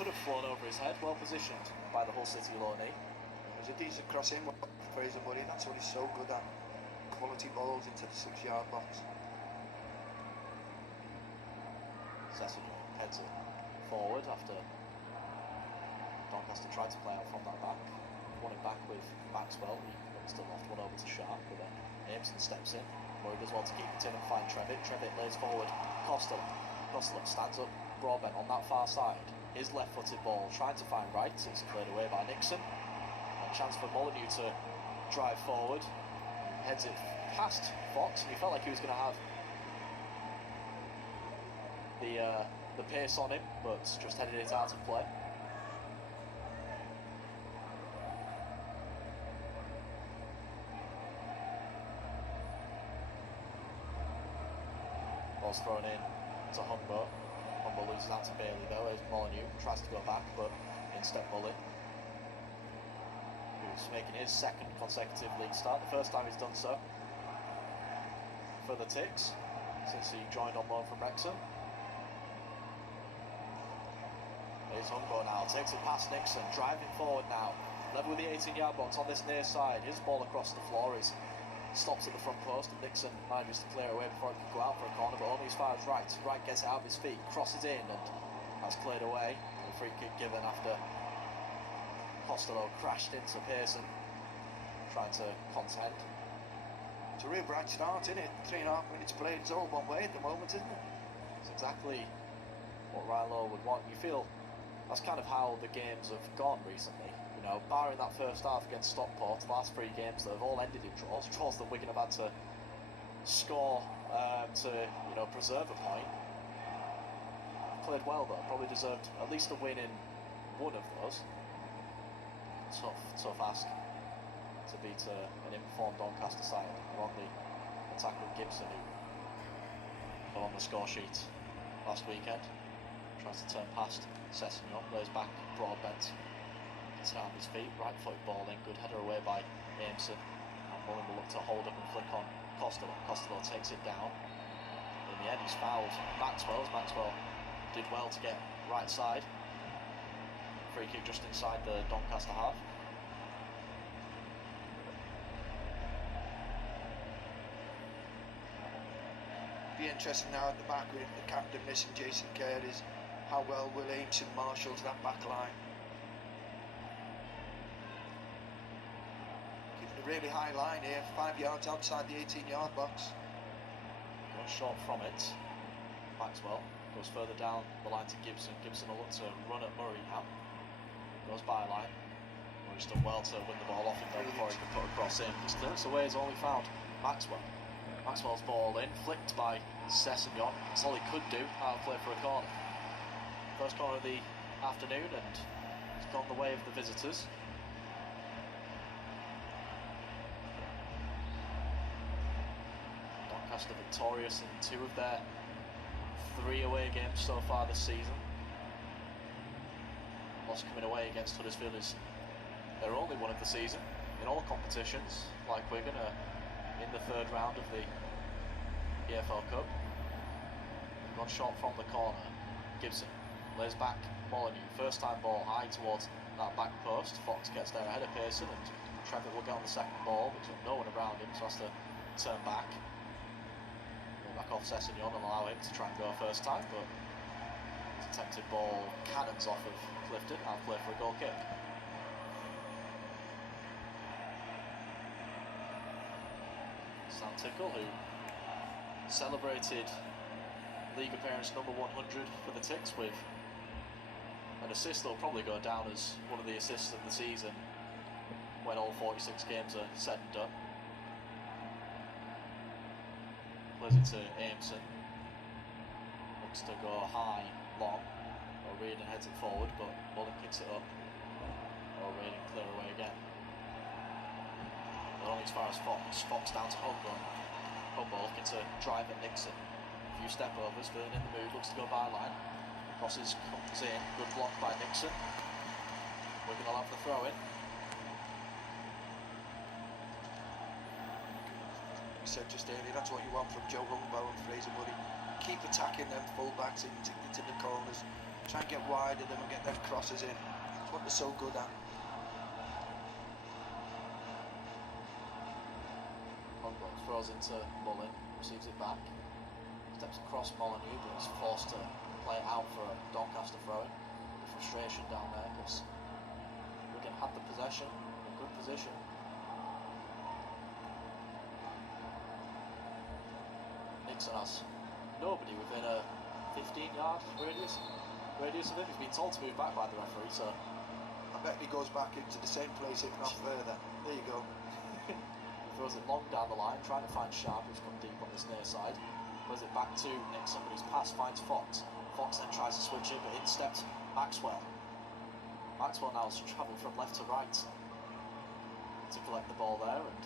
could have flown over his head, well positioned by the Hull City loanee. It was a decent cross in for Fraser Murray, that's what he's so good at. Quality balls into the 6-yard box. Sessignon heads it forward after Doncaster tried to play out from that back. Won it back with Maxwell, he still lost one over to Sharp, but then Aimson steps in. Murray does well to keep it in and find Trevitt. Trevitt lays forward. Costello stands up. Broadbent on that far side. His left-footed ball trying to find right. It's cleared away by Nixon. A chance for Molyneux to drive forward. Heads it past Fox, and he felt like he was going to have the pace on him, but just headed it out of play. Ball's thrown in to Humbo. Humbo loses out to Bailey though, as Molyneux tries to go back, but instead Mullin, who's making his second consecutive league start, the first time he's done so for the Ticks since he joined on loan from Wrexham. Here's Humbo now, takes it past Nixon, driving forward now, level with the 18-yard box on this near side. His ball across the floor is stops at the front post, and Nixon manages to clear away before it can go out for a corner, but only as far as Wright. Wright gets it out of his feet, crosses in, and that's cleared away. The free kick given after Costello crashed into Pearson, trying to contend. It's a real bright start, isn't it? 3.5 minutes played, it's all one way at the moment, isn't it? It's exactly what Ryan Lowe would want. You feel that's kind of how the games have gone recently. You know, barring that first half against Stockport, the last 3 games that have all ended in draws that Wigan have had to score to, you know, preserve a point. Played well though, probably deserved at least a win in one of those. Tough ask to beat an informed Doncaster side. They're on the attack with Gibson, who got on the score sheet last weekend. Tries to turn past Sessignon, lays back Broadbent. Gets it out of his feet, right-footed ball in, good header away by Aimson. And Mullen will look to hold up and flick on Costello. Costello takes it down. In the end, he's fouled Maxwell. Maxwell did well to get right side. Free kick just inside the Doncaster half. Be interesting now at the back with the captain missing Jason Kerr is how well will Aimson marshals that back line. Keeping a really high line here, 5 yards outside the 18-yard box. Got short from it. Maxwell goes further down the line to Gibson. Gibson will look to run at Murray now. Goes by line. Murray's done well to win the ball off him though before he can put a cross in. His clearance away has only found Maxwell. Maxwell's ball in, flicked by Sessignon. That's all he could do, out of play for a corner. First corner of the afternoon, and it's gone the way of the visitors. Doncaster victorious in 2 of their 3 away games so far this season. Loss coming away against Huddersfield is their only one of the season in all competitions, like Wigan are in the 3rd round of the EFL Cup. Gone short from the corner. Gibson lays back Molyneux. First time ball high towards that back post. Fox gets there ahead of Pearson, and Trevor will get on the second ball, but no one around him, so has to turn back. Go back off Sessignon and allow him to try and go first time, but his attempted ball cannons off of Clifton. Out play for a goal kick. Sam Tickle, who celebrated league appearance number 100 for the Ticks with an assist that'll probably go down as one of the assists of the season when all 46 games are said and done. Plays it to Aimson. Looks to go high, long. O'Reilly heads it forward, but Mullen picks it up. O'Reilly clear away again. Not only as far as Fox. Fox down to Humbo. Humbo looking to drive at Nixon. A few step overs, feeling in the mood, looks to go byline. Crosses comes in, good block by Nixon. Wigan will have the throw in. I said just earlier, that's what you want from Joe Humbo and Fraser Murray. Keep attacking them fullbacks into the corners. Try and get wide of them and get them crosses in. That's what they're so good at. Longboat throws into Mullin, receives it back. Steps across Molyneux, but is forced to play it out for a Doncaster throw-in. Frustration down there because Wigan had the possession, a good position. Nixon has nobody within a 15-yard radius of him. He's been told to move back by the referee, so I bet he goes back into the same place, if not further. There you go. he throws it long down the line, trying to find Sharp, who's come deep on this near side. Throws it back to Nixon, but his pass finds Fox. Fox then tries to switch it, but in steps Maxwell. Maxwell now has travelled from left to right to collect the ball there and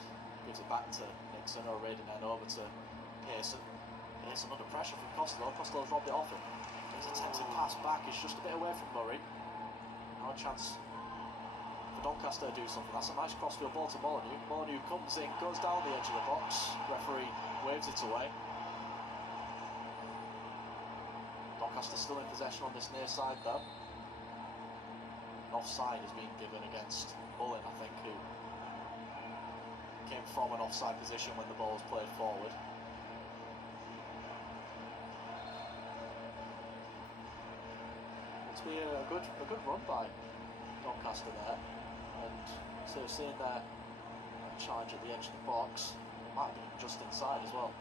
gives it back to Nixon, or Raiden then over to Pearson. Pearson under pressure from Costello. Costello's robbed it off him. His attempted pass back is just a bit away from Murray. Now a chance for Doncaster to do something. That's a nice crossfield ball to Molyneux. Molyneux comes in, goes down the edge of the box. Referee waves it away. Doncaster still in possession on this near side though. An offside has been given against Mullin, I think, who came from an offside position when the ball was played forward. It's been a good run by Doncaster there, and so seeing their charge at the edge of the box, it might have been just inside as well.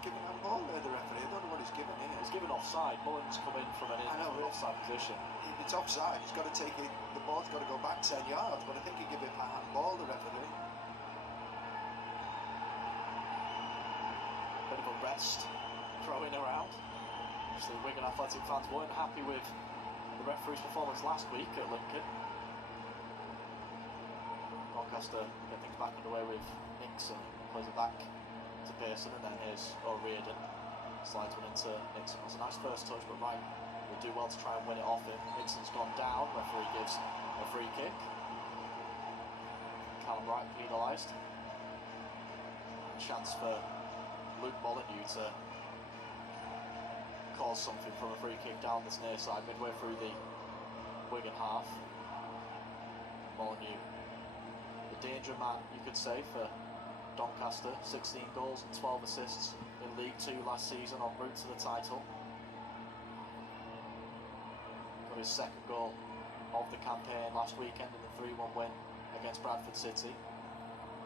Giving a ball there, the referee. I don't know what he's given here. He's given offside. Mullin's come in from an offside position. If it's offside, he's got to take it. The ball's got to go back 10 yards, but I think he give it a handball, the referee. Bit of a rest, throwing around. Obviously, Wigan Athletic fans weren't happy with the referee's performance last week at Lincoln. Doncaster get things back underway with Nixon, plays it back to Pearson, and then here's O'Riordan. Slides one into Nixon. It was a nice first touch, but Wright will do well to try and win it off him. Nixon's gone down, referee gives a free kick. Callum Wright penalised. Chance for Luke Molyneux to cause something from a free kick down this near side, midway through the Wigan half. Molyneux, the danger man, you could say, for Doncaster. 16 goals and 12 assists in League 2 last season, en route to the title. Got his second goal of the campaign last weekend in the 3-1 win against Bradford City.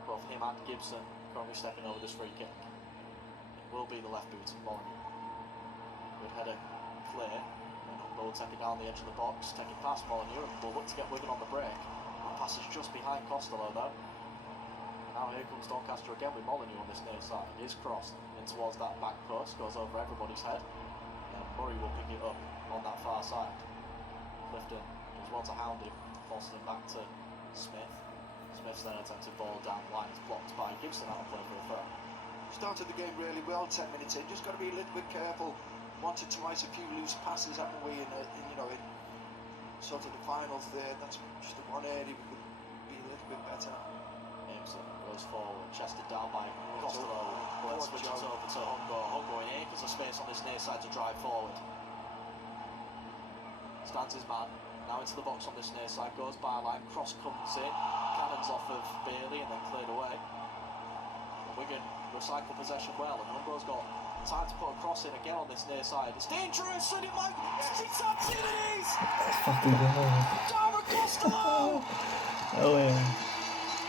Both him and Gibson currently stepping over this free kick. It will be the left boot of Molyneux. Good header clear, and Humble taking down the edge of the box, taking past Molyneux, and will look to get Wigan on the break. That pass is just behind Costello though. Now here comes Doncaster again with Molyneux on this near side. It is crossed in towards that back post, goes over everybody's head. And Murray will pick it up on that far side. Clifton does well to hound him, forces him back to Smith. Smith's then attempted ball down the line, it's blocked by Gibson out of play for a throw. Started the game really well, 10 minutes in, just got to be a little bit careful. Once or twice, a few loose passes, haven't we, in sort of the finals there. That's just the one area we could be a little bit better. Aimson goes forward, chested down by Costello, but switches over to Hungo. Hungo in acres of space on this near side to drive forward. Stands his man, now into the box on this near side, goes byline, cross comes in, cannons off of Bailey and then cleared away. Wigan recycle possession well, and Hungo's got time to put a cross in again on this near side. It's dangerous, and it might. It's opportunities! Fucking hell. Dara Costello! Oh yeah.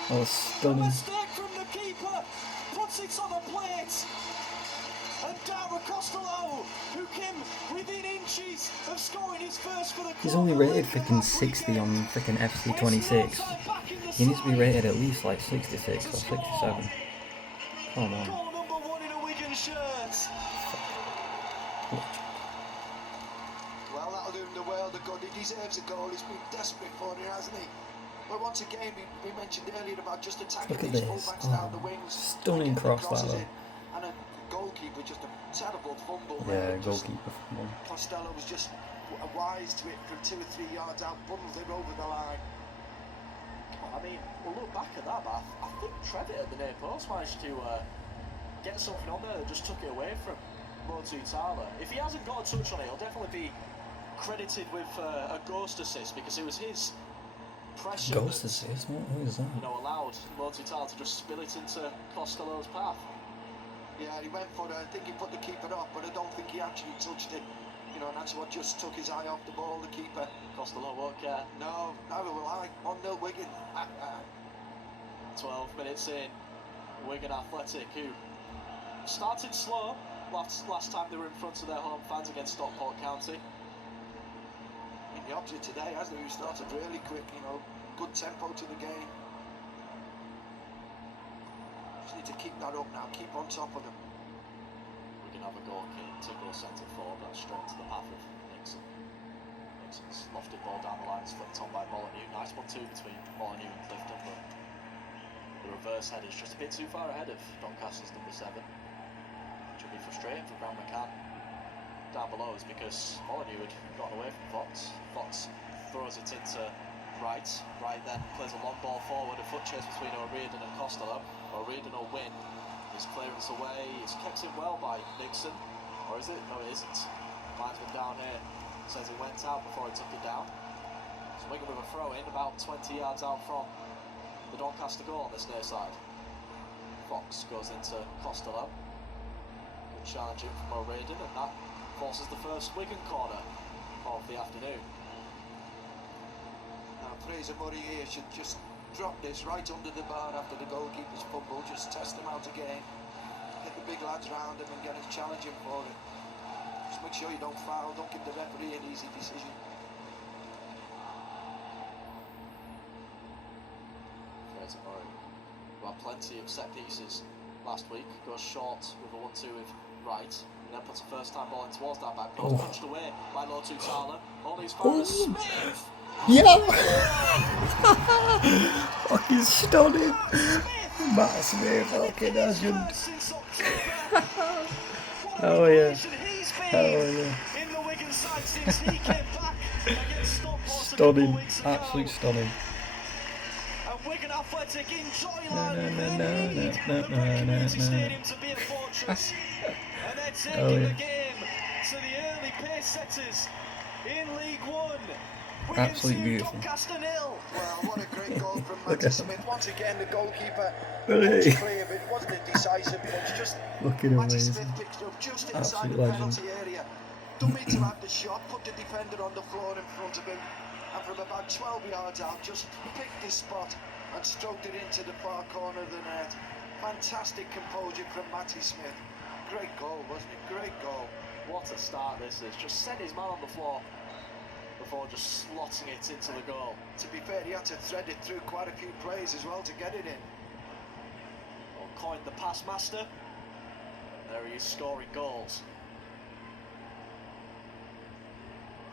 That was A stunning. mistake from the keeper puts it on the plate. And Dara Costello, who came within inches of scoring his first for the club. He's only rated freaking 60 on freaking FC 26. He needs to be rated at least like 66 or 67. Come on. Goal number 1 in a Wigan shirt. Well, that'll do him the world of good. He deserves a goal. He's been desperate for it, hasn't he? But once again, we mentioned earlier about just attacking Look at these this. fullbacks down the wings. Stunning getting the cross crosses that in. And a goalkeeper, just a terrible fumble. Yeah, there. Just goalkeeper. Costello was just wise to it from 2 or 3 yards out, bundled it over the line. I mean, we'll look back at that, but I think Trevitt at the near post managed to get something on there that just took it away from Motu Tala. If he hasn't got a touch on it, he'll definitely be credited with a ghost assist because it was his pressure Ghost that, assist? What is that? you know, allowed Motital to just spill it into Costello's path. Yeah, he went for it. I think he put the keeper off, but I don't think he actually touched it. You know, and that's what just took his eye off the ball, the keeper. Costello won't care. No, neither will I. 1-0 Wigan. 12 minutes in, Wigan Athletic, who started slow last time they were in front of their home fans against Stockport County. In the opposite today, hasn't he? We started really quick, you know, good tempo to the game. Just need to keep that up now, keep on top of them. We can have a goal kick to go centre forward, that's straight to the path of Nixon. Nixon's lofted ball down the line, flipped on by Molyneux. Nice 1-2 between Molyneux and Clifton, but the reverse header is just a bit too far ahead of Doncaster's number 7. Which will be frustrating for Graham McCann down below is because Molyneux had gotten away from Fox. Fox throws it into Wright. Wright then plays a long ball forward, a foot chase between O'Riordan and Costello. O'Riordan will win. His clearance away. It's kept in well by Nixon. Or is it? No, it isn't. Linesman down here says it went out before he took it down. So Wigan with a throw in about 20 yards out from the Doncaster goal on this near side. Fox goes into Costello. Good challenging from O'Riordan, and that forces the first Wigan corner of the afternoon. Now Fraser Murray here should just drop this right under the bar after the goalkeeper's fumble. Just test him out again. Get the big lads round him and get him challenging for it. Just make sure you don't foul, don't give the referee an easy decision. Fraser Murray, who had plenty of set pieces last week, goes short with a 1-2 with Wright, and then puts a first time ball in towards that back post, punched away by Lotu Tala. Only as far as Smith! Yeah! Fucking stunning! Matt Smith, fucking legend. Oh yeah. Oh yeah. Stunning. Absolute stunning. And Wigan Athletic enjoy No, live no, no, in no, the no, East no, of the no, community no. stadium to be a fortress. And they're taking Oh, yeah. the game to the early pace setters in League One. Absolutely beautiful. Doncaster 0. Well, what a great goal from Look Matty at Smith. Once again, the goalkeeper Really? punched clear, but it wasn't a decisive punch. Just Looking Matty amazing. Smith picked it up just inside Absolute the legend. penalty area. Dummy to have the shot, put the defender on the floor in front of him, and from about 12 yards out, just picked this spot and stroked it into the far corner of the net. Fantastic composure from Matty Smith. Great goal, wasn't it? Great goal. What a start this is. Just sent his man on the floor before just slotting it into the goal. To be fair, he had to thread it through quite a few players as well to get it in. Well, coined the pass master. There he is scoring goals.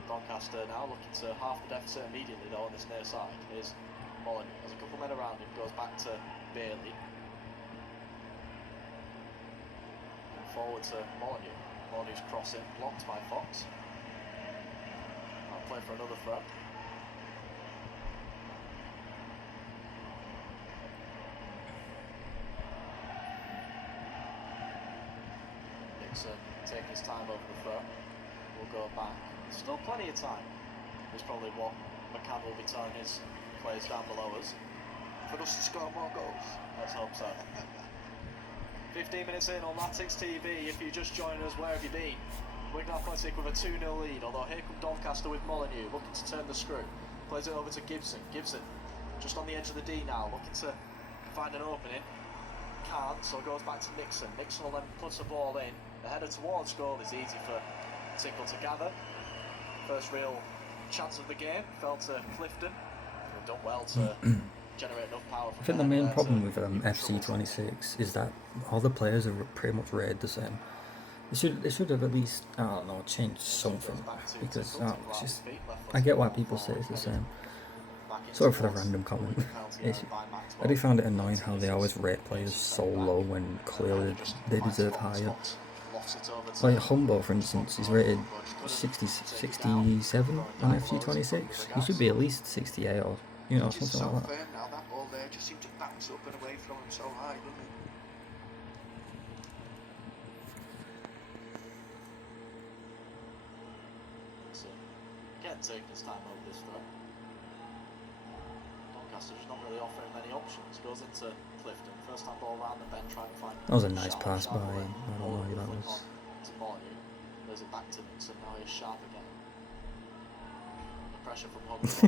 Doncaster now looking to half the deficit immediately though on this near side. Here's Molyneux. There's a couple of men around him. Goes back to Bailey. And forward to Molyneux. Molyneux's crossing, blocked by Fox. I'll play for another throw. Nixon taking his time over the throw. We'll go back. Still plenty of time. Is probably what McCann will be telling his players down below us. For us to score more goals. Let's hope so. 15 minutes in on Latics TV. If you're just joining us, where have you been? Wigan Athletic with a 2-0 lead, although here come Doncaster with Molyneux looking to turn the screw. Plays it over to Gibson. Gibson just on the edge of the D now, looking to find an opening. Can't, so goes back to Nixon. Nixon will then put a ball in. The header towards goal is easy for Tickle to gather. First real chance of the game fell to Clifton. They've done well to generate enough power. I think the main problem with FC26 is that all the players are pretty much rated the same. They should have at least, I don't know, changed something, because it's just, I get why people say it's the same. Sorry for the random comment. I do find it annoying how they always rate players so low when clearly they deserve higher. Like Humbo, for instance, is rated 67 on FC26. He should be at least 68 or, you know, something so like that. firm now, that ball there just seemed to bounce up and away from him so high, didn't it? Ben taking his time over this throw. Doncaster just not really offering many options. Goes into Clifton. First time ball round, and Ben trying to find. That was a nice pass by, away. I don't know who that was. To Molyneux. There's it back to Nixon. Now he's sharp again. The pressure from Hogwarts.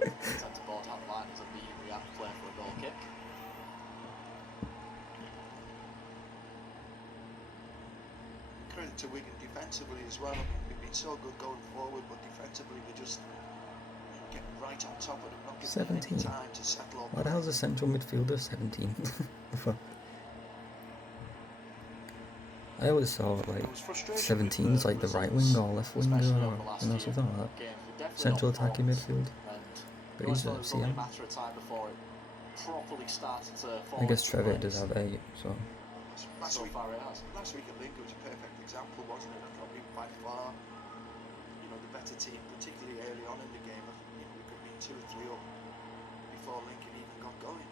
Attempt to board out the line as a immediately react play for a goal kick. Credit to Wigan defensively as well. I mean, we've been so good going forward, but defensively we're just getting right on top of them, not giving them 17. any time to settle up. Why the hell's a central midfielder 17? I always saw like 17's like the right wing or left wing or something like that. Central attacking midfield. But he's a CM. I guess Trevor does have 8, so. Last week at Lincoln was a perfect example, wasn't it? Probably by far, the better team, particularly early on in the game. I think, we could be 2 or 3 up before Lincoln even got going.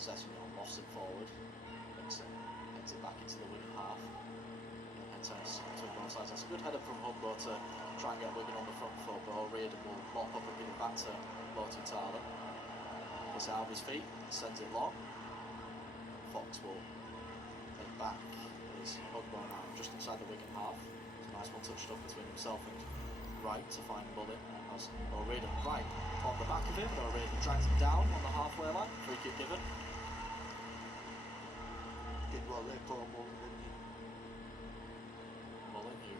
Sessignon lofts it forward. Nixon heads it back into the Wigan half. And then turns to both sides. That's a good header from Hugbo to try and get Wigan on the front foot, but O'Riordan will mop up and give it back to Lotutala. Gets out of his feet, sends it long. Fox will head back. There's Hugbo now just inside the Wigan half. It's a nice one touched up between himself and Wright to find Mullin. As O'Riordan right on the back of him, O'Riordan drags him down on the halfway line. Free kick given. Did well there, Paul Mullin, didn't he? Mullin, who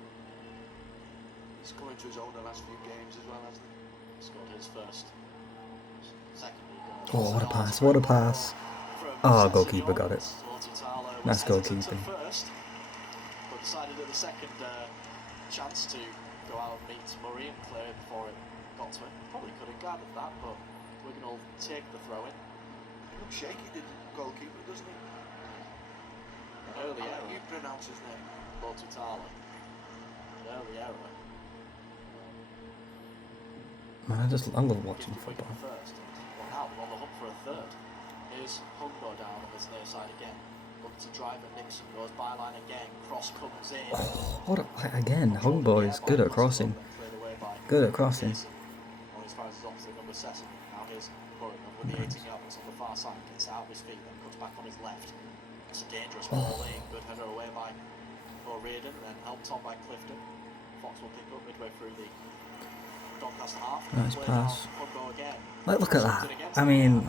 he's coming to his own the last few games as well, hasn't he? Scored his first. Secondary goal. Oh, what a pass! What a pass! Oh, goalkeeper got it. Nice goalkeeping. First, but decided at the second chance to go out and meet Murray and clear it before it got to him. Probably could have gathered that, but Wigan will take the throw in. He looks shaky, the goalkeeper, doesn't he? An early error. You pronounce his name. Lotutala. An early error. Man, I love watching football. First. Well, now they're on the hook for a third. Here's Hugbo down on this near side again. Looking to drive at Nixon, goes byline again, cross comes in. Oh, what again, Hugbo is good at crossing. Good at crossing. On his fires is opposite number Sessignon. Now here's Murray with the 18-yard on the far side, gets out of his feet, then cuts back on his left. It's a dangerous ball in, good header away by O'Riordan, and then helped on by Clifton. Fox will pick up midway through the Doncaster half. Nice pass. Hugbo again. Like, look at that. I mean,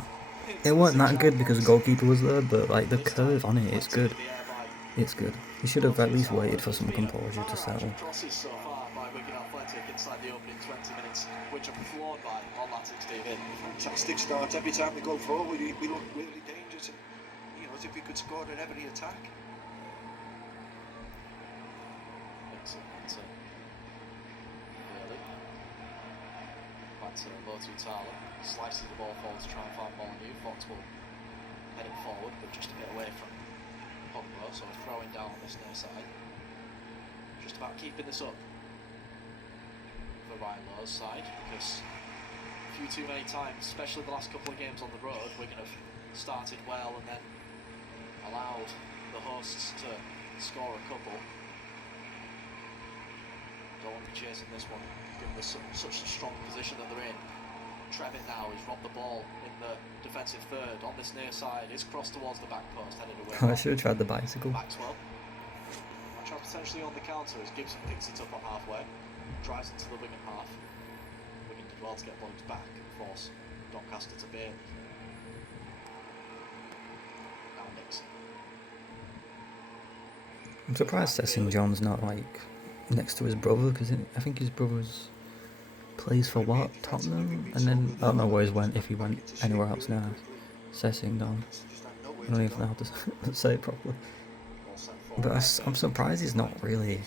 it wasn't that good because the goalkeeper was there, but like the curve on it, it's good. It's good. He should have at least waited for some composure to settle. Crosses so far by Wigan Athletic inside the opening 20 minutes, which are floored by All-Atlantic David. Fantastic start. Every time we go forward, we look really dangerous. And, as if we could score at every attack. Back to Lotutala. Slices the ball forward to try and find Molyneux. Fox will head it forward, but just a bit away from Hugbo, so we're throwing down on this near side. Just about keeping this up for Ryan Lowe's side, because a few too many times, especially the last couple of games on the road, Wigan have started well and then allowed the hosts to score a couple. Don't want to be chasing this one, given such a strong position that they're in. Trevin now has robbed the ball in the defensive third on this near side. It's crossed towards the back post, headed away. I should have tried the bicycle. Maxwell. Chance potentially on the counter as Gibson picks it up on halfway. Drives into the Wigan half. Wigan did well to get Bones back and force Doncaster to Bailey. Now Nixon. I'm surprised Sessington's not like next to his brother, because I think his brother's plays for what? Tottenham? And then I don't know where he went, if he went anywhere else now. Sessington. I don't even know how to say it properly. But I'm surprised he's not really.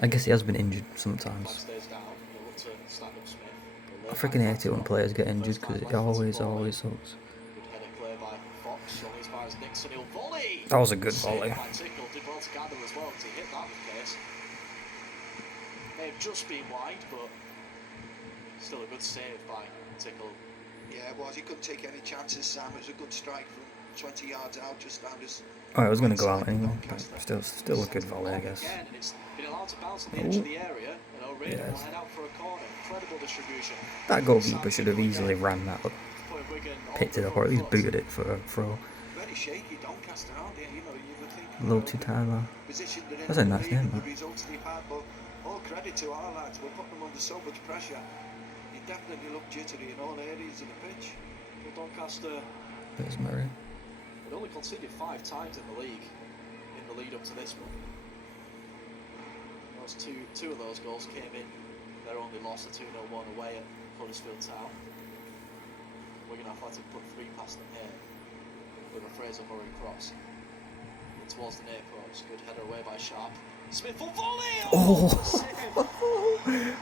I guess he has been injured sometimes. I freaking hate it when players get injured because it always sucks. That was a good volley. May have just been wide, but still a good save by Tickle. Yeah, it was. He couldn't take any chances, Sam. It was a good strike 20 yards out, just down this. Oh, I was going to right go side out of anyway. Doncaster. But still a good volley, I Long guess. again, and it's been allowed to bounce on the edge of the area, and O'Reilly will Yes. head out for a corner. Incredible distribution. That goalkeeper should have easily ran that up, Putting Wigan on picked the it up, or at least front foot. booted it for a throw. Very shaky Doncaster, aren't they? You know, you would think. Low to Tyler. Position they're in That's a the nice league name, and the that. results they've had, but all credit to our lads. We're putting them under so much pressure. You definitely look jittery in all areas of the pitch. Well, Doncaster There's Murray. had only conceded 5 times in the league in the lead up to this one. Those two of those goals came in their only loss, a 2-0 one away at Huddersfield Town. Wigan Athletic put 3 past them here with a Fraser Murray cross. And towards the near post, good header away by Sharp. Smith will volley!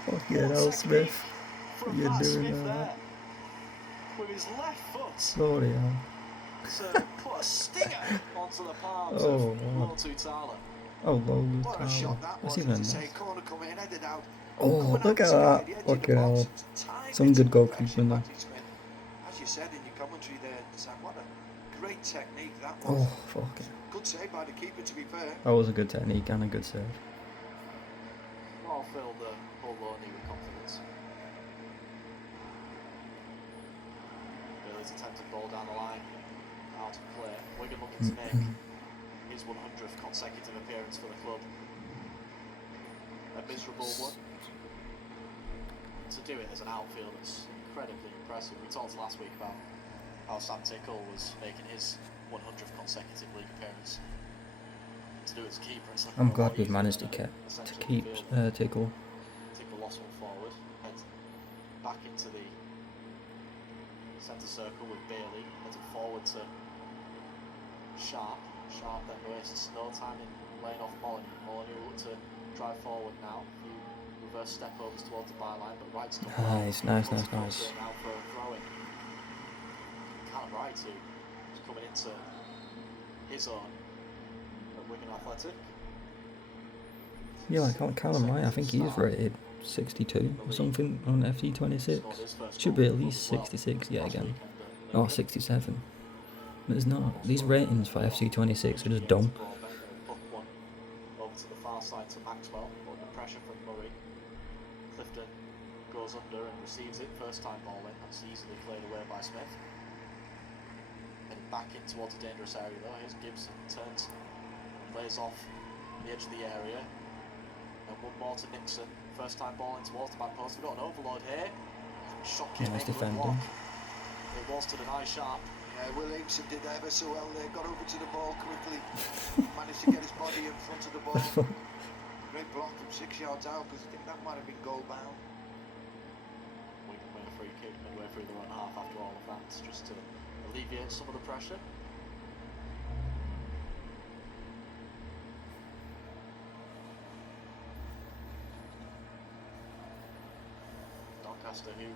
Fucking hell, Smith. You're doing that. With his left foot Sorry, hell. to put a stinger onto the palms Oh, of wow. Lil Tyler. Oh, low What a Tyler. shot that That's was, even as you nice. say, corner coming in, headed out. Oh, Coming look out at the that. side, the edge of Fucking the hell. box, tiny Some bit good of goalkeeping perfection, there. Matty Smith. As you said in your commentary there, Sam, what a great technique that Oh, was. fuck it. Good save by the keeper, to be fair. That was a good technique and a good serve. Well filled the Bologna with confidence. Bailey's attempted ball down the line, out of play. Wigan looking to make his 100th consecutive appearance for the club. A miserable one. To do it as an outfielder is incredibly impressive. We talked last week about how Sam Tickle was making his 100th consecutive league appearance. To do it as a keeper, it's like I'm a glad lot we've easier managed to than keep essentially Tickle. Tickle lost one forward, heads back into the centre circle with Bailey, heading forward to Sharp. Sharp then wastes no time in laying off Molyneux. Molyneux will look to drive forward now. A few reverse step overs towards the byline, but Wright's come Nice. now for a throw in. Callum Wright, who's coming into his own at Wigan Athletic. Yeah, like Callum Wright, I think he's rated 62 or something on FT26. Should be at least 66 yet again. Or 67. But there's not. These ratings for FC26 are just dumb. Over to the far side to Maxwell, under pressure from Murray. Clifton goes under and receives it. First time ball in, that's easily cleared away by Smith. And back in towards a dangerous area though. Here's Gibson, turns, lays off the edge of the area. And one more to Nixon. First time ball in towards the back post. We've got an overload here. Shocking Nice England defending. block. It was to deny Sharp. Yeah, Will Aimson did ever so well there. Got over to the ball quickly. Managed to get his body in front of the ball. Great block from 6 yards out, because I think that might have been goal bound. Wigan win a free kick midway through the run half after all of that, just to alleviate some of the pressure. Doncaster, who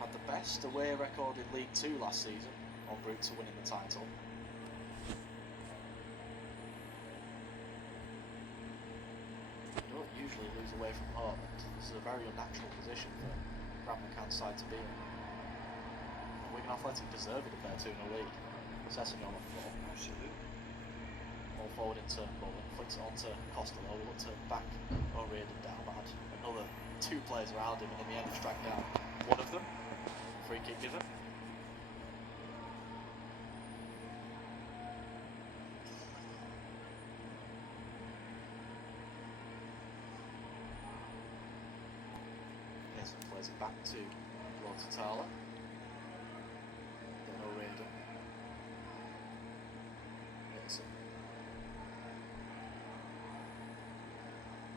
had the best away record in League 2 last season, en route to winning the title. You don't usually lose away from home, and this is a very unnatural position for Grant McCann's side to be in. Wigan Athletic deserved it their 2-0 lead. Sessegnon on the ball. Absolutely. Ball forward into Mullen, flicks it onto Costello, he looked to back O'Reilly down, but had another 2 players around him, and in the end he's dragged down one of them. Free kick given. Pearson plays it back to Lord Tyler. Then O'Reilly. Nixon.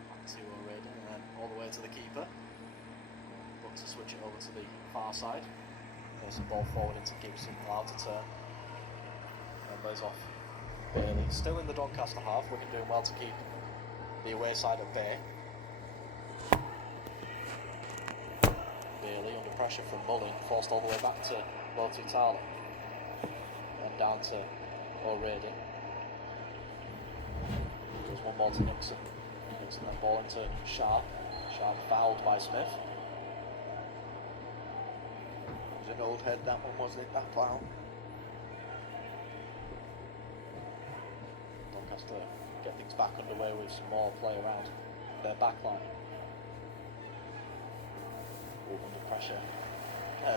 Back to O'Reilly, and then all the way to the keeper. Look to switch it over to the far side. There's a ball forward into Gibson, allowed to turn. And lays off Bailey. Still in the Doncaster half, Wigan doing well to keep the away side at bay. Bailey under pressure from Mullen, forced all the way back to Lord Tyler. And down to O'Reilly. There's one more to Nixon. Nixon then ball into Sharp. Sharp fouled by Smith. It was an old head, that one, wasn't it? That foul. Doncaster get things back underway with some more play around their back line. Under pressure.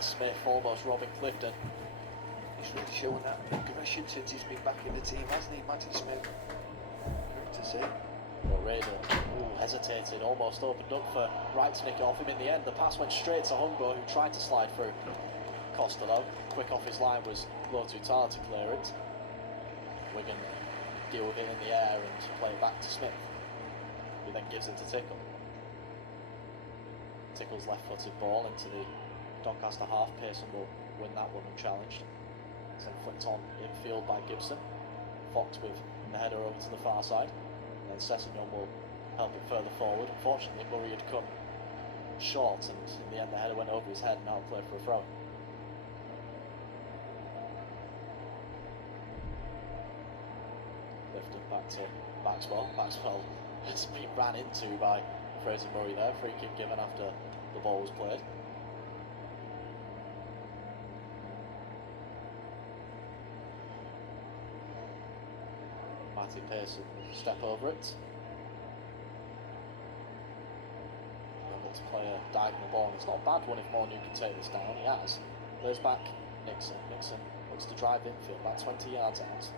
Smith almost robbing Clifton. He's really showing that aggression since he's been back in the team, hasn't he, Matty Smith? Good to see. Raider hesitated, almost opened up for Wright to nick it off him in the end. The pass went straight to Humbo, who tried to slide through. Costello, quick off his line, was Lotutala to clear it. Wigan deal with it in the air and play it back to Smith, who then gives it to Tickle. Tickle's left-footed ball into the Doncaster half. Pearson will win that one unchallenged. It's then flicked on infield by Gibson. Fox with the header over to the far side. And then Sessegnon will help it further forward. Unfortunately, Murray had come short, and in the end the header went over his head and now play for a throw. Lifted back to Maxwell. Maxwell has been ran into by Fraser Murray there. Free kick given after the ball was played. Matty Pearson step over it. Able to play a diagonal ball, and it's not a bad one if Molyneux can take this down. He has. There's back Nixon. Nixon looks to drive infield, about 20 yards out,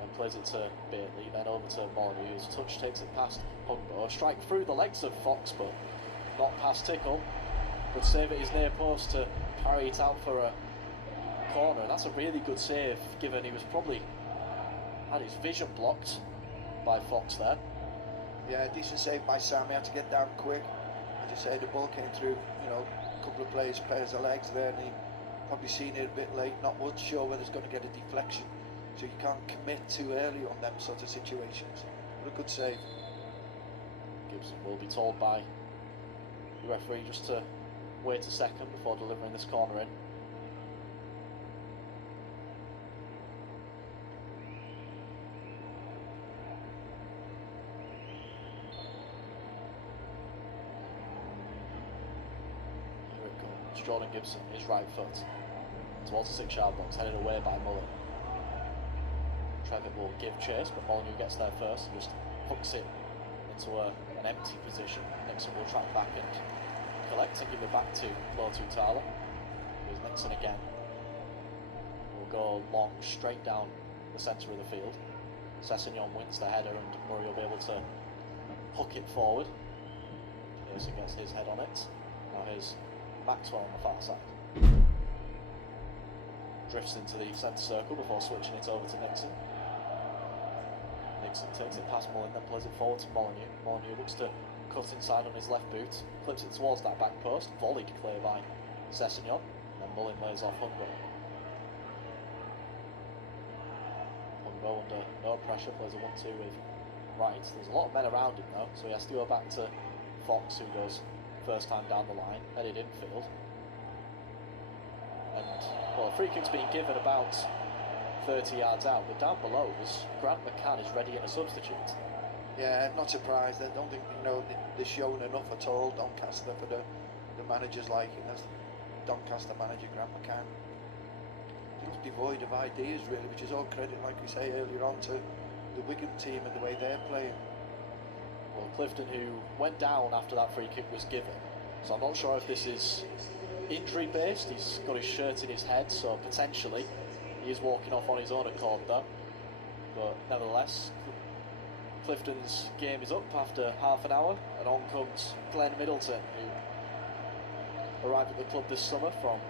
and plays it to Bailey, then over to Molyneux, whose touch takes it past Humbo. Strike through the legs of Fox, but not past Tickle. Good save at his near post to parry it out for a corner. That's a really good save, given he was probably had his vision blocked by Fox there. Yeah, decent save by Sam. He had to get down quick. As you say, the ball came through, a couple of players' legs there, and he probably seen it a bit late. Not much sure whether it's going to get a deflection, so you can't commit too early on them sort of situations. But a good save. Gibson will be told by the referee just to wait a second before delivering this corner in. Here it comes. Jordan Gibson, his right foot towards the 6-yard box, headed away by Mullen. Trevitt will give chase, but Molyneux gets there first and just hooks it into an empty position. Nixon will track back and collect and give it back to Lotutala. Here's Nixon again. Will go long, straight down the centre of the field. Sessegnon wins the header and Murray will be able to hook it forward. Pearson gets his head on it. Now here's Maxwell on the far side. Drifts into the centre circle before switching it over to Nixon. Nixon takes it past Mullen, then plays it forward to Molyneux. Molyneux looks to cut inside on his left boot, clips it towards that back post, volleyed clear by Sessegnon, and then Mullen lays off Humbo. Humbo under no pressure, plays a 1-2 with Wright. There's a lot of men around him though, so he has to go back to Fox, who goes first time down the line, headed infield. And, well, a free kick's been given about 30 yards out, but down below, Grant McCann is ready in a substitute. Yeah, not surprised. I don't think they're showing enough at all, Doncaster, for the manager's liking. That's Doncaster manager Grant McCann. He looks devoid of ideas really, which is all credit, like we say earlier on, to the Wigan team and the way they're playing. Well, Clifton, who went down after that free kick was given, so I'm not sure if this is injury based. He's got his shirt in his head, so potentially he is walking off on his own accord though. But nevertheless, Clifton's game is up after half an hour, and on comes Glenn Middleton, who arrived at the club this summer from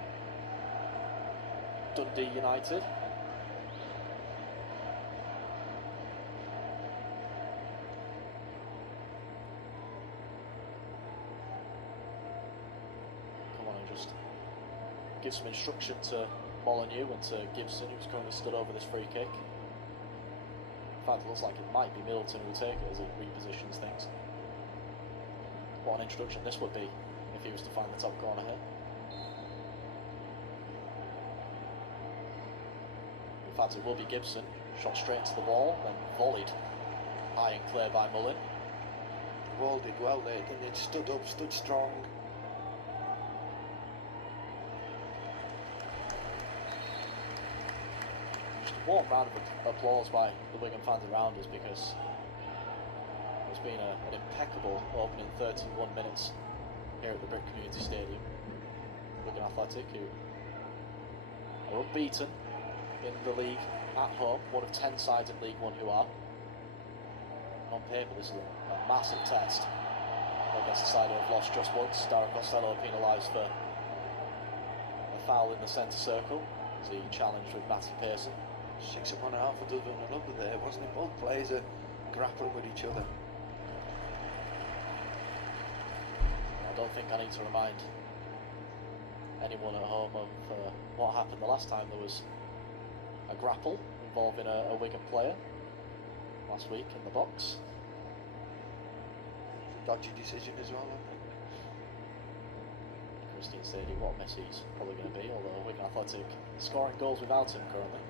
Dundee United. Come on, and just give some instruction to Molyneux and to Gibson, who's currently stood over this free kick. In fact, it looks like it might be Middleton who will take it as he repositions things. What an introduction this would be if he was to find the top corner here. In fact, it will be Gibson, shot straight into the ball, then volleyed high and clear by Mullen. The wall did well there, didn't it? Stood up, stood strong. warm round of applause by the Wigan fans around us, because it's been an impeccable opening 31 minutes here at the Brick Community Stadium. Wigan Athletic, who are unbeaten in the league at home, one of 10 sides in League One who are. On paper, this is a massive test against a side who have lost just once. Darren Costello penalised for a foul in the centre circle as he challenged with Matty Pearson. 6 upon half a dozen and another there, wasn't it? Both players are grappling with each other. I don't think I need to remind anyone at home of what happened the last time there was a grapple involving a Wigan player last week in the box. Dodgy decision as well. Christine Stadium, what a mess he's probably going to be, although Wigan Athletic scoring goals without him currently.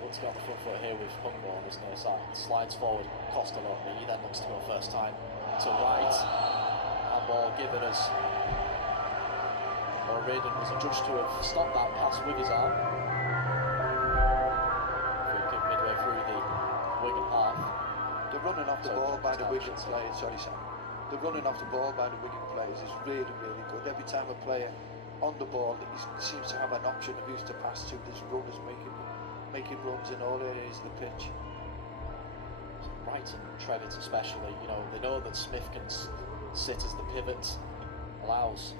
Looks to get on the front foot here with Humbo on this near side. Slides forward, Costello, he then looks to go first time to right. Handball given as O'Riordan was adjudged to have stopped that pass with his arm. Free kick midway through the Wigan half. The running off the ball by the Wigan players, sorry Sam, the running off the ball by the Wigan players is really, really good. Every time a player on the ball he seems to have an option of who's to pass to, there's runners making runs in all areas of the pitch. Wright and Trevitt especially, you know, they know that Smith can sit as the pivot, allows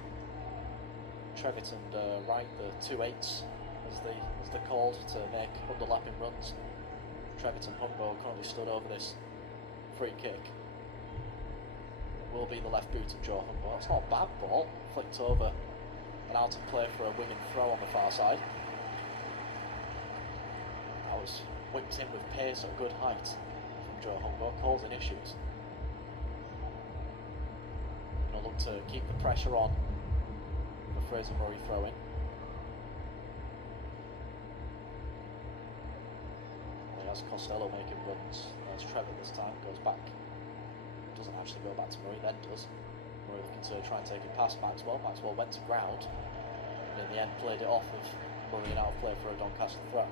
Trevitt and Wright, the 2/8s as they're called, to make underlapping runs. Trevitt and Humbo currently stood over this free kick. It will be the left boot of Joe Humbo. It's not a bad ball, flicked over and out of play for a Wigan throw on the far side. That was whipped in with pace at good height from Joe Humbo, causing issues. Going to look to keep the pressure on for Fraser Murray throw-in. As Costello making runs, as Trevor this time goes back, doesn't actually go back to Murray, then does. Murray looking to try and take it past Maxwell. Maxwell went to ground and in the end played it off with Murray and out of play for a Doncaster throw.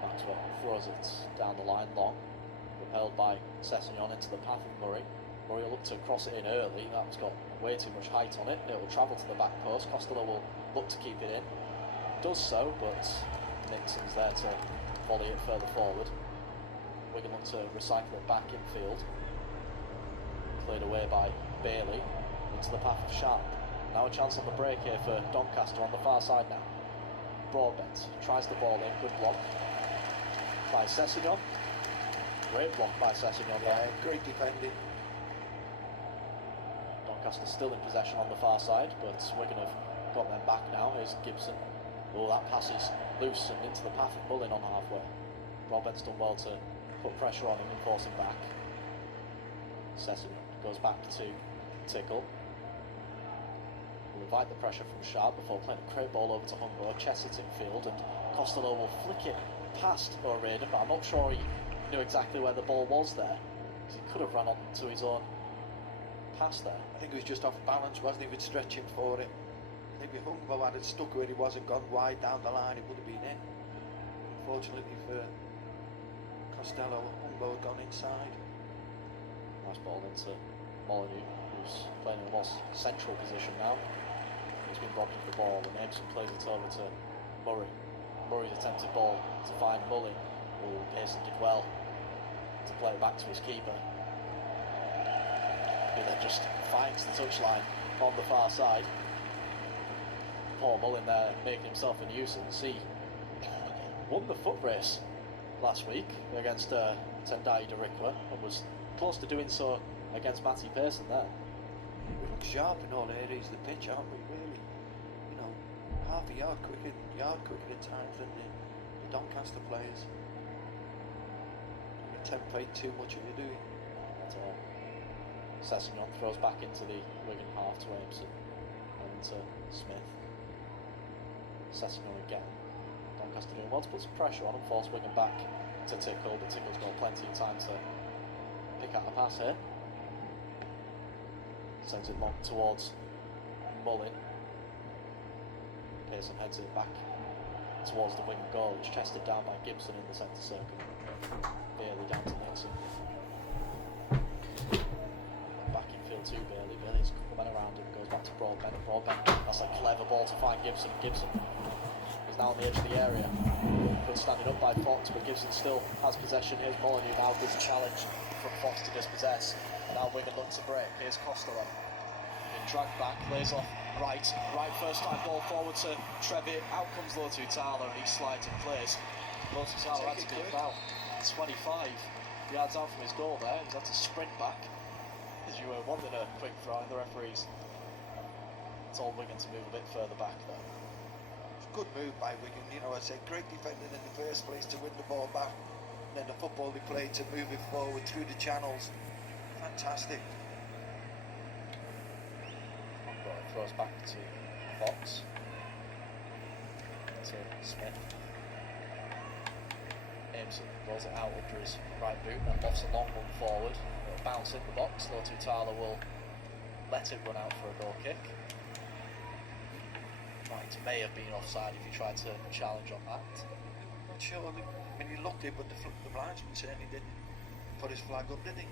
Maxwell throws it down the line long, propelled by Sessegnon into the path of Murray. Murray will look to cross it in early. That's got way too much height on it. It will travel to the back post. Costello will look to keep it in. Does so, but Nixon's there to volley it further forward. Wigan look to recycle it back infield. Cleared away by Bailey into the path of Sharp. Now a chance on the break here for Doncaster on the far side now. Broadbent tries the ball in. Good block by Sessegnon. Great block by Sessegnon there. Yeah, great defending. Doncaster still in possession on the far side, but Wigan have got them back now. Here's Gibson. Oh, that pass is loose and into the path of Mullin on halfway. Broadbent's done well to put pressure on him and force him back. Sessegnon goes back to Tickle. Will invite the pressure from Sharp before playing a great ball over to Humbo. Chess it in field, and Costello will flick it past O'Riordan, but I'm not sure he knew exactly where the ball was there, because he could have run on to his own pass there. I think he was just off balance, wasn't he, with stretching for it. I think if Humbo had it stuck where he was and gone wide down the line, it would have been in. Unfortunately for Costello, Humbo had gone inside. Nice ball into Molyneux, who's playing in a more central position now. He's been robbed of the ball, and Abeson plays it over to Murray. Murray's attempted ball to find Mullin. Oh, Pearson did well to play it back to his keeper, who then just finds the touchline on the far side. Paul Mullin there making himself a nuisance. He won the foot race last week against Tendai Darikwa and was close to doing so against Matty Pearson there. We look sharp in all areas of the pitch, aren't we, really? You know, half a yard quicker at times than the Doncaster players. You template too much of it, do you? Sessegnon throws back into the Wigan half to Abeson and into Smith. Sessegnon again. Doncaster doing well to put some pressure on and force Wigan back to Tickle, but Tickle's got plenty of time to pick out a pass here. Sends it long towards Mullin. Pearson heads it back towards the Wigan goal. It's chested down by Gibson in the centre circle. Bailey down to Nixon. Back in field to Bailey. Bailey's coming around him, goes back to Broadbent. Broadbent, that's a clever ball to find Gibson. Gibson is now on the edge of the area. Good standing up by Fox, but Gibson still has possession. Here's Molyneux now, there's a challenge from Fox to dispossess. Now Wigan look to break. Here's Costello. Being dragged back, lays off right first time ball forward to Trevitt. Out comes Lotu Tala and he slides and plays. Lotu Tala had to be about 25 yards out from his goal there. He's had to sprint back as you were wanting a quick throw, and the referees told Wigan to move a bit further back there. It's a good move by Wigan, you know, I say great defending in the first place to win the ball back, and then the football they played to move it forward through the channels. Fantastic. Throws back to Fox. To Smith. Aimson rolls it out under his right boot, then lofts a long one forward. It'll bounce in the box. Lotu Tala will let it run out for a goal kick. Right, may have been offside if he tried to challenge on that. Not sure. I mean, he looked it, but the linesman certainly didn't put his flag up, did he?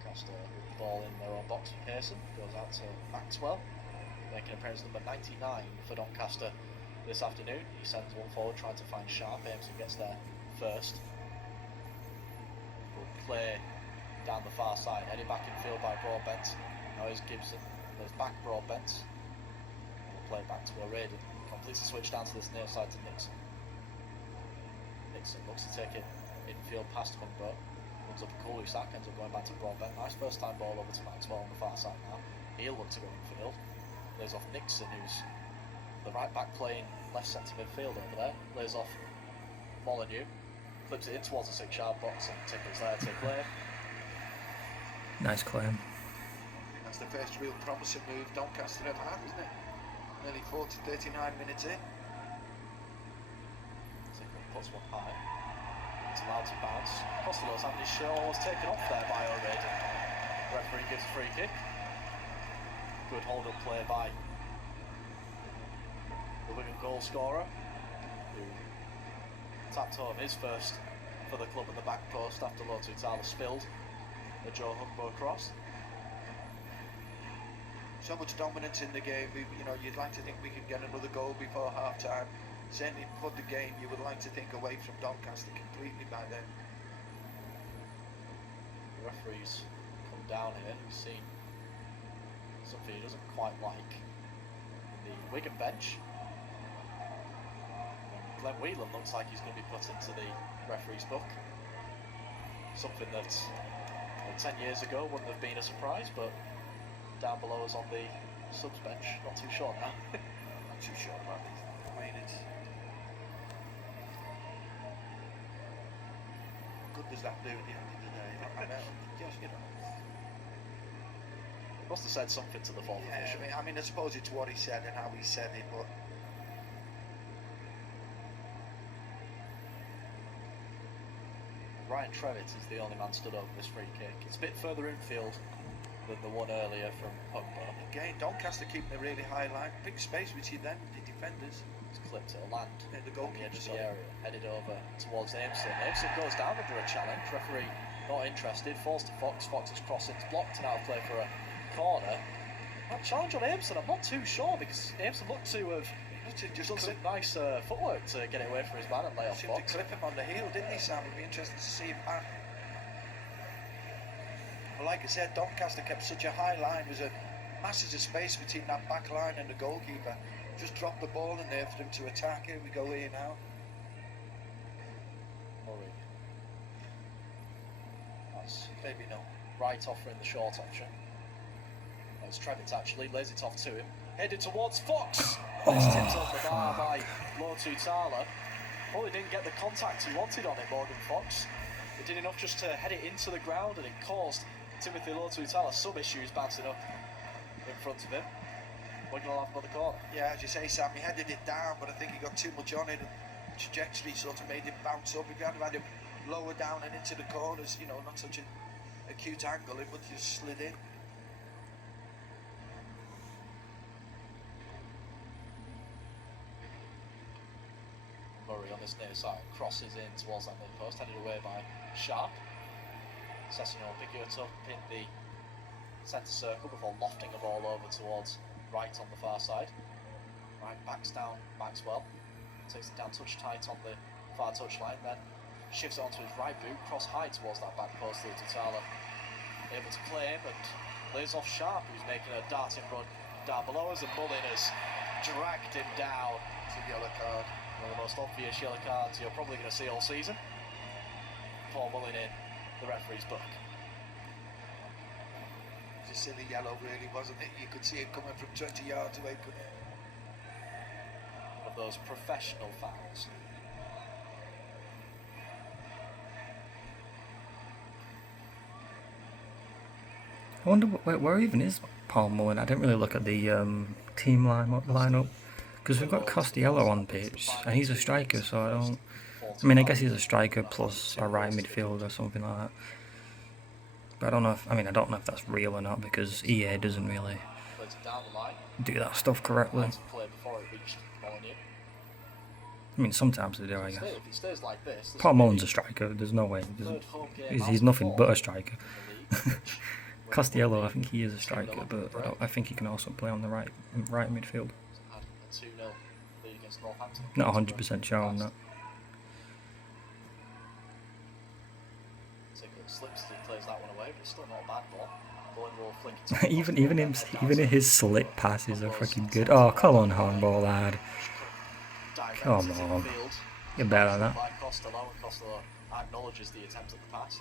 Doncaster with the ball in their own box for Pearson. Goes out to Maxwell, making appearance number 99 for Doncaster this afternoon. He sends one forward, trying to find Sharp. Aimson gets there first. Will play down the far side, headed back in field by Broadbent. Now here's Gibson. There's back Broadbent. We'll play it back to O'Reilly. Completes the switch down to this near side to Nixon. Nixon looks to take it infield past Humber. Runs up a cool loose sack, ends up going back to Broadbent. Nice first time ball over to Maxwell on the far side now. He'll look to go infield. Lays off Nixon, who's the right back playing left centre midfield over there. Lays off Molyneux. Flips it in towards the 6-yard box and tickles there to play. Nice claim. That's the first real promising move Doncaster ever had, isn't it? Nearly 39 minutes in. Tickle puts one high. It's allowed to bounce. Costello's having his show was taken off there by O'Reilly. Referee gives a free kick. Good hold up play by the Wigan goal scorer, who tapped home his first for the club at the back post after Lotu Tala spilled the Joe Hugbo cross. So much dominance in the game. You know, you'd like to think we could get another goal before half time. Certainly put the game, you would like to think, away from Doncaster completely by then. The referee's come down here. We've seen something he doesn't quite like. The Wigan bench. Glenn Whelan looks like he's going to be put into the referee's book. Something that 10 years ago wouldn't have been a surprise, but down below us on the subs bench, not too sure now. Not too sure about it. I mean, it's... What good does that do at the end of the day? I know, just, you know... Must have said something to the fourth official. I mean, I suppose it's what he said and how he said it, but... Ryan Trevitt is the only man stood over this free kick. It's a bit further infield than the one earlier from Hugbo. Again, Doncaster keeping a really high line, big space between them and the defenders. It's clipped, it'll land the on the edge of the area, headed over towards Aimson. Aimson goes down under a challenge, referee not interested, falls to Fox. Fox's crossing's blocked and out of play for a corner. That challenge on Aimson, I'm not too sure, because Aimson looked to have just done some nice footwork to get it away from his man and lay off Fox. Seemed to clip him on the heel, didn't he, Sam? It'd be interesting to see him back. But like I said, Doncaster kept such a high line. There's a masses of space between that back line and the goalkeeper. Just drop the ball in there for him to attack. Here we go here now. Murray. That's maybe no. Right offering the short option. It's Trevitt actually, lays it off to him. Headed towards Fox. It's tipped off the bar by Lotu Tala. Probably didn't get the contact he wanted on it, Morgan Fox. It did enough just to head it into the ground, and it caused Timothy Lotu Tala some issues bouncing up in front of him. We're going to have another corner. Yeah, as you say, Sam, he headed it down, but I think he got too much on it. The trajectory sort of made him bounce up. If he had had him lower down and into the corners, you know, not such an acute angle, it would just slid in. Murray on this near side crosses in towards that near post, headed away by Sharp. Sessegnon pick it up in the centre circle before lofting the ball over towards Wright on the far side. Wright backs down Maxwell, takes it down touch tight on the far touchline, then shifts it onto his right boot, cross high towards that back post. Tutala able to claim and lays off Sharp, who's making a darting run down below us, and Mullin has dragged him down. It's a yellow card. One of the most obvious yellow cards you're probably going to see all season. Paul Mullin in the referee's book. It was a silly yellow, really, wasn't it? You could see it coming from 20 yards away, couldn't you? One of those professional fouls. I wonder where even is Paul Mullin. I didn't really look at the team lineup because we've got Costello on pitch and he's a striker, so I don't. I mean, I guess he's a striker plus a right midfielder or something like that. But I don't know if I don't know if that's real or not because EA doesn't really do that stuff correctly. I mean, sometimes they do, I guess. Paul Mullin's a striker. There's no way. He's nothing but a striker. Costello, I think he is a striker, but I think he can also play on the right midfield. Not 100% sure on that. even his slip passes are freaking good. Oh, come on, handball lad. Come on. You're better than that. Costello acknowledges the attempt at the pass.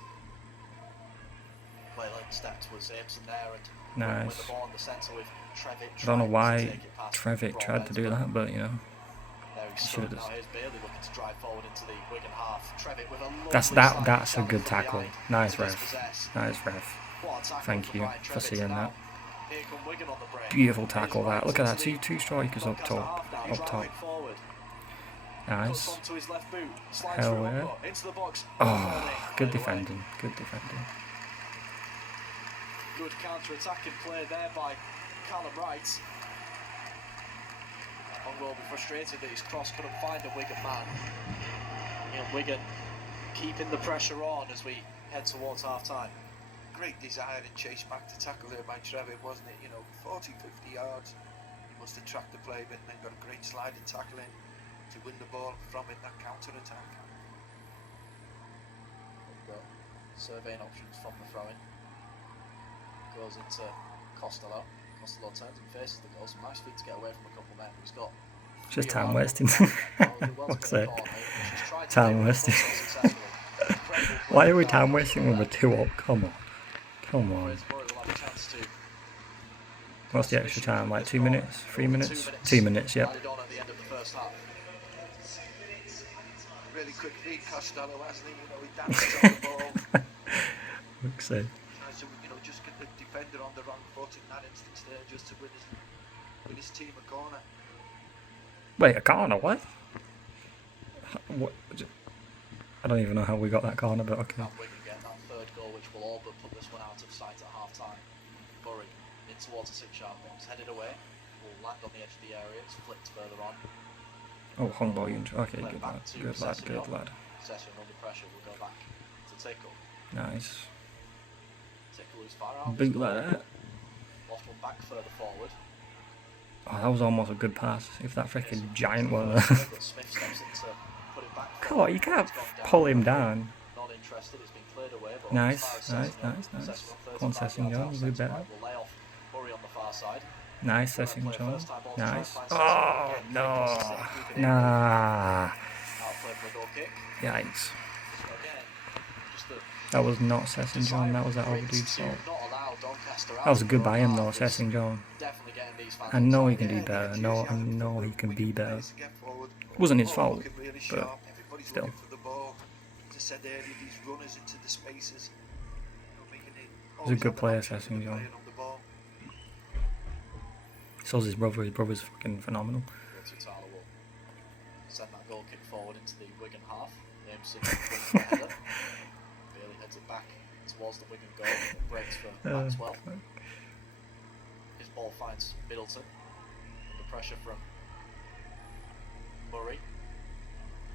Stepped was Abeson there and nice. with the ball in the centre with Trevitt. I don't know why Trevitt tried to do that, but you know. He should have just. That's a good tackle. Nice ref. Nice ref. Thank you for seeing that. Beautiful tackle that. Look at that. Two strikers up top. Nice. Hell yeah. Oh, good defending. Good defending. Good counter-attacking play there by Callum Wright. Hung will be frustrated that his cross couldn't find a Wigan man. Wigan keeping the pressure on as we head towards half-time. Great desire and chase back to tackle there by Trevitt, wasn't it? 40, 50 yards. He must have tracked the play, but then got a great sliding tackle in to win the ball from it, that counter-attack. We've got surveying options from the throw-in. Goes into Costello. Costello turns and faces the goal. Some nice feet to get away from a couple men. He's got just time wasting. Fuck's sake. Time wasting. Why are we time wasting when we're 2 up? Come on. Come on. What's the extra time? Like 2 minutes? 3 minutes? 2 minutes, yep. Really quick feed, Costello, hasn't he? He dances on the ball. Fuck's sake. Just get the defender on the wrong foot in that instance there, just to win his team a corner. Wait, a corner? What? I don't even know how we got that corner, but okay. Wigan get that third goal, which will all but put this one out of sight at half-time. Murray in towards the 6-yard box, headed away. Will land on the edge of the area. It's flicked further on. Oh, hung ball. Okay, good lad. Good lad. Good lad. Session under pressure will go back to Tickle. Nice. Out. Big like that. Lost one back further forward. Oh, that was almost a good pass. If that freaking giant one. Come on, you can't pull him down. Not interested. It's been cleared away, but nice. Come on, Sessegnon, you do better. Nice, Sessegnon. Nice. Oh no. Nah. Yikes. That was not Sessegnon, that was that other dude's fault. That was a good by him though, Sessegnon. I know he can do better, I know he can be better. It wasn't his fault, but still. He's a good player, Sessegnon. So's his brother's fucking phenomenal. Send that goal kick forward into the Wigan half. Williamson wins the header. Bailey heads it back towards the Wigan goal. Breaks for Maxwell. His ball finds Middleton. Under pressure from Murray.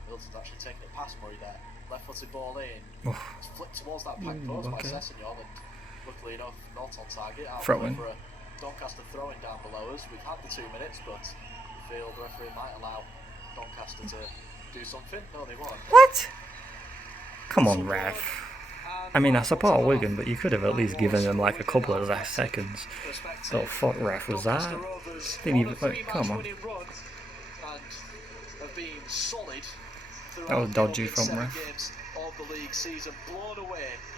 Middleton's actually taking it past Murray there. Left-footed ball in. It's flicked towards that back post by Sessegnon, and luckily enough, not on target. Out for a Doncaster throwing down below us. We've had the 2 minutes, but we feel the referee might allow Doncaster to do something. No, they won't. What? Come on, ref. I mean, I support Wigan, but you could have at least given them like a couple of last seconds. The fuck ref was that? Didn't even, like, come on. That was dodgy from ref.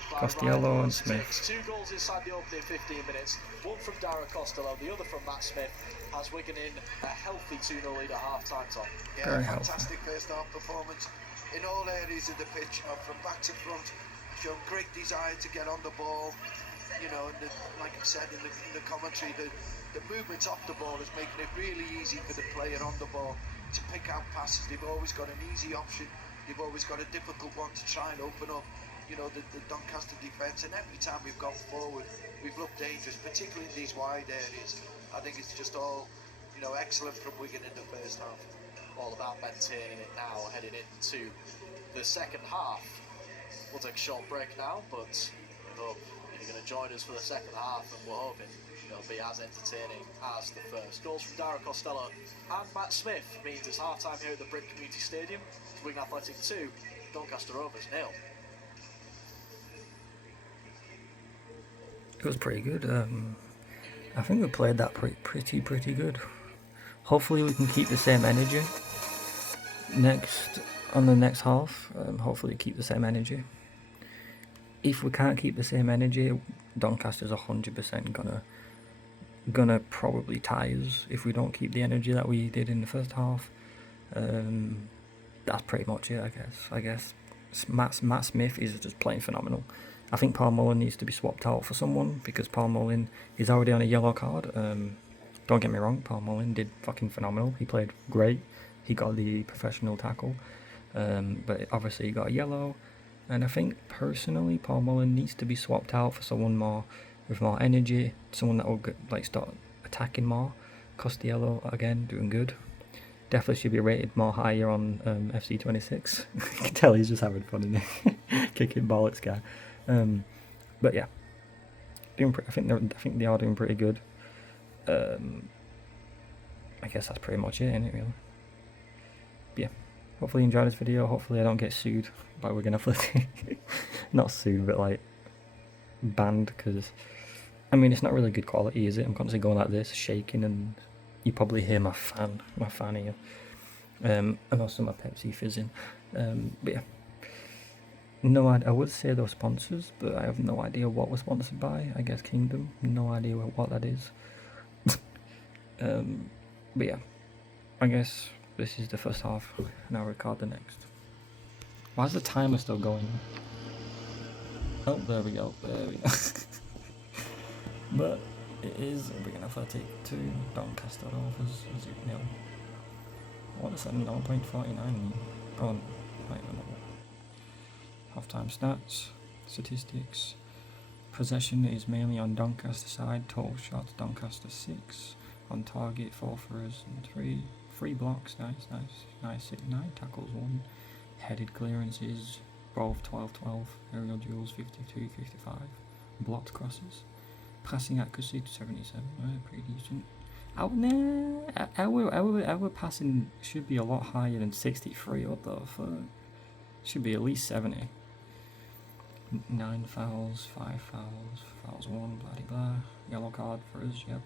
Costello and Smith. 2 goals inside the opening 15 minutes. One from Dara Costello, the other from Matt Smith. Has Wigan in a healthy 2-0 lead at half-time, Tom. Yeah, fantastic first half performance in all areas of the pitch, from back to front. Shown great desire to get on the ball. You know, and like I said in the commentary, the movements off the ball is making it really easy for the player on the ball to pick out passes. They've always got an easy option. They've always got a difficult one to try and open up, you know, the Doncaster defence. And every time we've gone forward, we've looked dangerous, particularly in these wide areas. I think it's just all, you know, excellent from Wigan in the first half. All about maintaining it now, heading into the second half. We'll take a short break now, but we hope you're going to join us for the second half, and we're hoping it'll be as entertaining as the first. Goals from Dara Costello and Matt Smith means it's half-time here at the Brick Community Stadium. It's Wigan Athletic 2, Doncaster Rovers 0. It was pretty good. I think we played that pretty good. Hopefully we can keep the same energy on the next half. Hopefully keep the same energy. If we can't keep the same energy, Doncaster's 100% gonna probably tie us if we don't keep the energy that we did in the first half. That's pretty much it, I guess. Matt Smith is just playing phenomenal. I think Paul Mullen needs to be swapped out for someone, because Paul Mullen is already on a yellow card. Don't get me wrong, Paul Mullen did fucking phenomenal. He played great. He got the professional tackle. But obviously he got a yellow. And I think personally Paul Mullen needs to be swapped out for someone with more energy, someone that will start attacking more. Costello again doing good. Definitely should be rated more higher on FC26. You can tell he's just having fun in it. Kicking bollocks guy. But yeah, I think they are doing pretty good. I guess that's pretty much it, isn't it, really? But yeah, hopefully you enjoyed this video. Hopefully I don't get sued by Wigan Athletic. Not sued, but like banned, because I mean it's not really good quality, is it? I'm constantly going like this, shaking, and you probably hear my fan here. And also my Pepsi fizzing. But yeah, no idea. I would say those sponsors, but I have no idea what we're sponsored by. I guess Kingdom. No idea what that is. But yeah, I guess this is the first half. Now record the next. Why is the timer still going? Oh, there we go. But it is Wigan Athletic 2, Doncaster Rovers 0. What does that 0.49 mean? Oh, I don't know. Half-time stats, statistics. Possession is mainly on Doncaster side. Total shots, Doncaster 6. On target, 4 for us and 3. 3 blocks, nice. 9 tackles, 1. Headed clearances, both 12-12. Aerial duels, 52-55. Blocked crosses. Passing accuracy to 77, pretty decent. Our passing should be a lot higher than 63. What the fuck? Should be at least 70. 9 fouls, 5 fouls 1, blah. Yellow card for us, yep.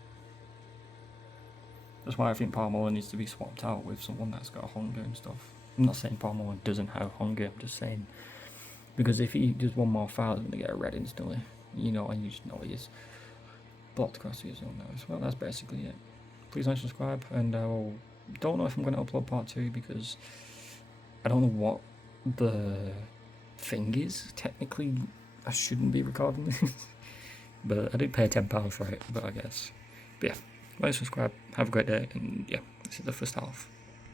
That's why I think Paul Mullen needs to be swapped out with someone that's got hunger and stuff. I'm not saying Paul Mullen doesn't have hunger, I'm just saying, because if he does one more foul, he's going to get a red instantly. You know, and you just know he is. Blocked across the zone now as well. That's basically it. Please like, subscribe, and I don't know if I'm going to upload part 2 because I don't know what the thing is. Technically, I shouldn't be recording this, but I did pay £10 for it. But I guess, but yeah, like, subscribe, have a great day, and yeah, this is the first half.